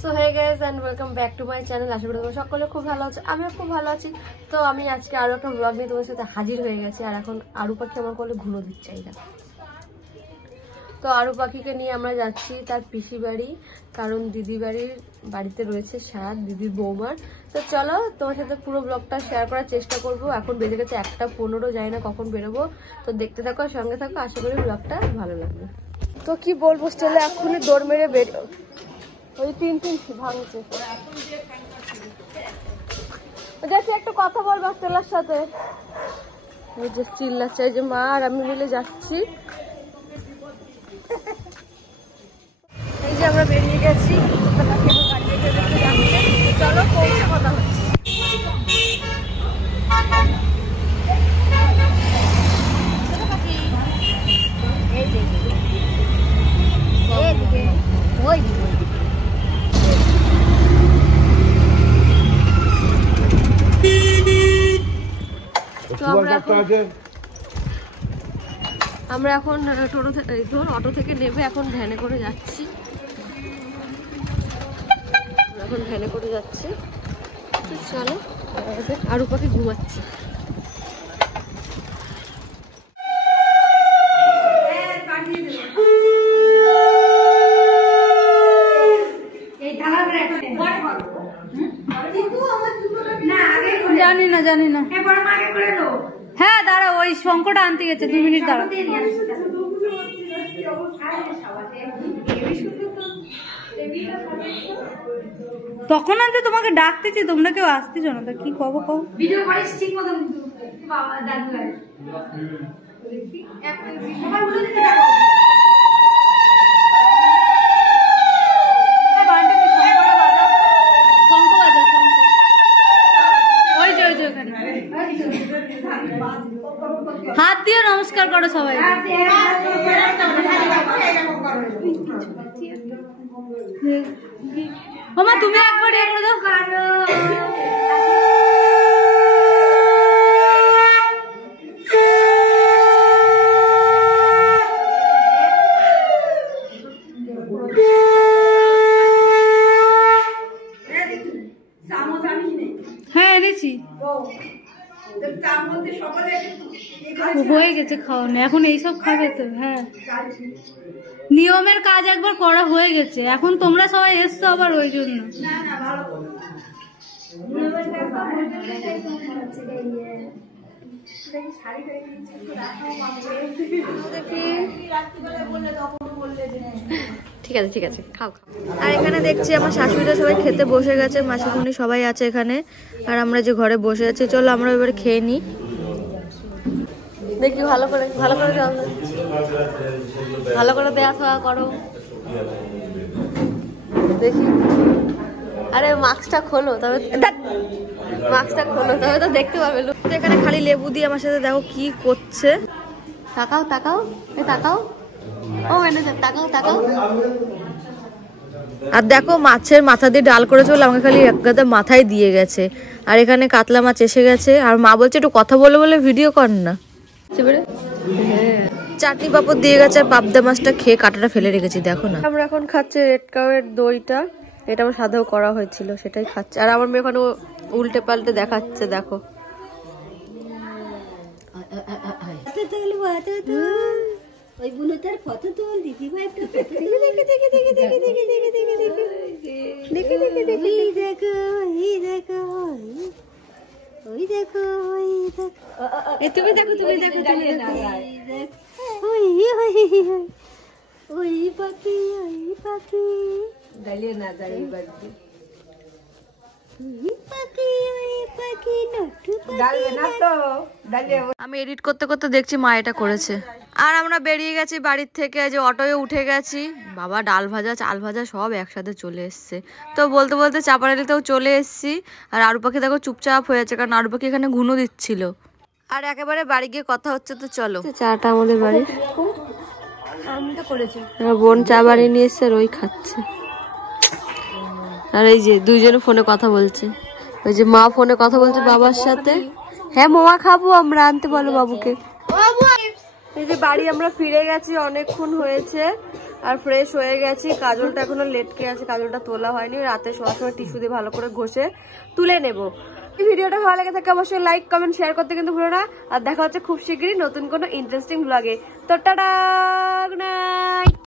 So hey guys and welcome back to my channel. আশা করি তোমরা সকলে খুব ভালো আছো, আমিও খুব ভালো আছি। তো আমি আজকে আরো একটা ব্লগ নিয়ে তোমার সাথে হাজির হয়ে গেছি। আর এখন আরু পাখি আমার কোলে ঘুরো দিচ্ছে না। তো আরু পাখিকে নিয়ে আমরা যাচ্ছি তার পিসি বাড়ি, কারণ দিদি বাড়িতে রয়েছে সাত দিদির বৌমার। তো চলো তোমার সাথে পুরো ব্লগটা শেয়ার করার চেষ্টা করব। এখন বেজে গেছে 1:15, জানি না কখন বেরোবো। তো দেখতে থাকো, সঙ্গে থাকো, আশা করি ব্লগটা ভালো লাগবে। তো কি বলবো, স্টেলে এখনই দৌড় মেরে বেরো, ওই তিন ভাঙছে। যাচ্ছি একটু কথা বলবো স্টেলার সাথে। ওই যে চিল্লাচ্ছে, যে মা আর আমি মিলে যাচ্ছি। এই যে আমরা বেরিয়ে গেছি, চলো পৌঁছে কথা হচ্ছে। আমরা এখন অটো থেকে নেমে এখন ভ্যানে করে যাচ্ছি। চলো, আরু পাখি ঘুমাচ্ছি। জানি না হ্যাঁ দাঁড়া, ওই শঙ্কটা আনতে গেছে, 2 মিনিট দাঁড়া। তখন আনতে তোমাকে ডাকতেছি, তোমরা কেউ আসতেছ না, তো কি কব কও। ভিডিও করিস ঠিক মতো বাবা দাদু আর সবাই উঠে দিতে থাকো। হাত দিয়ে নমস্কার করো সবাই। মামা তুমি একবার ইয়ে করে দাও। হ্যাঁ এনেছি, হয়ে গেছে খাওয়ানো, এখন এইসব খাবে তো। হ্যাঁ নিয়মের কাজ একবার করা হয়ে গেছে, এখন তোমরা সবাই এসছো আবার ওই জন্য। ঠিক আছে খাও। আর এখানে দেখছি আমার শাশুড়িরা সবাই খেতে বসে গেছে, মাসিমণি সবাই আছে এখানে। আর আমরা যে ঘরে বসে আছি, চলো আমরা এবারে খেয়ে নিই। দেখি ভালো করে দেয়া খাওয়া করো দেখি। আরে মাস্কটা খোলো, তবে তো দেখতে পাবে। এখানে খালি লেবু দিয়ে আমার সাথে দেখো কি করছে। তাকাও ও ম্যানেজার, তাকাও। আর দেখো মাছের মাথা দিয়ে ডাল করে চলে, আমাকে খালি এক গাদা মাথায় দিয়ে গেছে। আর এখানে কাতলা মাছ এসে গেছে, আর মা বলছে একটু কথা বলে ভিডিও কর না। চাটনি পাপড় দিয়ে গেছে, আর পাবদা মাছটা খেয়ে কাঁটাটা ফেলে রেখেছি, দেখো না। আমরা এখন খাচ্ছি রেড কাউয়ের দইটা, এটা আমার সাদাও করা হয়েছিল, সেটাই খাচ্ছে। আর আমার মেয়ে ওখানে উল্টে পাল্টে দেখাচ্ছে, দেখো। ওই বুনোটার ফটো তোল দিদি ভাই, একটা ফটো দেখো। তুমি দেখো ওই পাখি গালিয়ে না দাঁড়িয়ে বাড়ি। আমি এডিট করতে দেখছি মা এটা করেছে। আর আমরা বেরিয়ে গেছি বাড়ির থেকে, যে অটোয় উঠে গেছি। বাবা ডাল ভাজা চাল ভাজা সব একসাথে চলে এসছে। তো বলতে চাপাড়ালিতেও চলে এসছি। আর আরু পাখি দেখো চুপচাপ হয়ে আছে, কারণ আরু পাখি এখানে ঘুনো দিচ্ছিল। আর একেবারে বাড়ি গিয়ে কথা হচ্ছে। তো চলো, চাটা আমাদের বাড়ি বোন চা বানিয়ে নিয়ে এসছে, আর ওই খাচ্ছে। আর এই যে দুইজনে ফোনে কথা বলছে, ওই যে মা ফোনে কথা বলছে বাবার সাথে। হ্যাঁ মোয়া খাবো আমরা, আনতে বলো বাবুকে। এই যে বাড়ি আমরা ফিরে গেছি, অনেকক্ষণ হয়েছে। আর ফ্রেশ হয়ে গেছি। কাজলটা এখনো লেটকে আছে, কাজলটা তোলা হয়নি, রাতে শোয়ার সময় টিস্যু দিয়ে ভালো করে ঘষে তুলে নেব। এই ভিডিওটা ভালো লাগে থাকে অবশ্যই লাইক কমেন্ট শেয়ার করতে কিন্তু ভুলো না। আর দেখা হচ্ছে খুব শীঘ্রই নতুন কোনো ইন্টারেস্টিং ব্লগে। তো টাটা, গুড নাইট।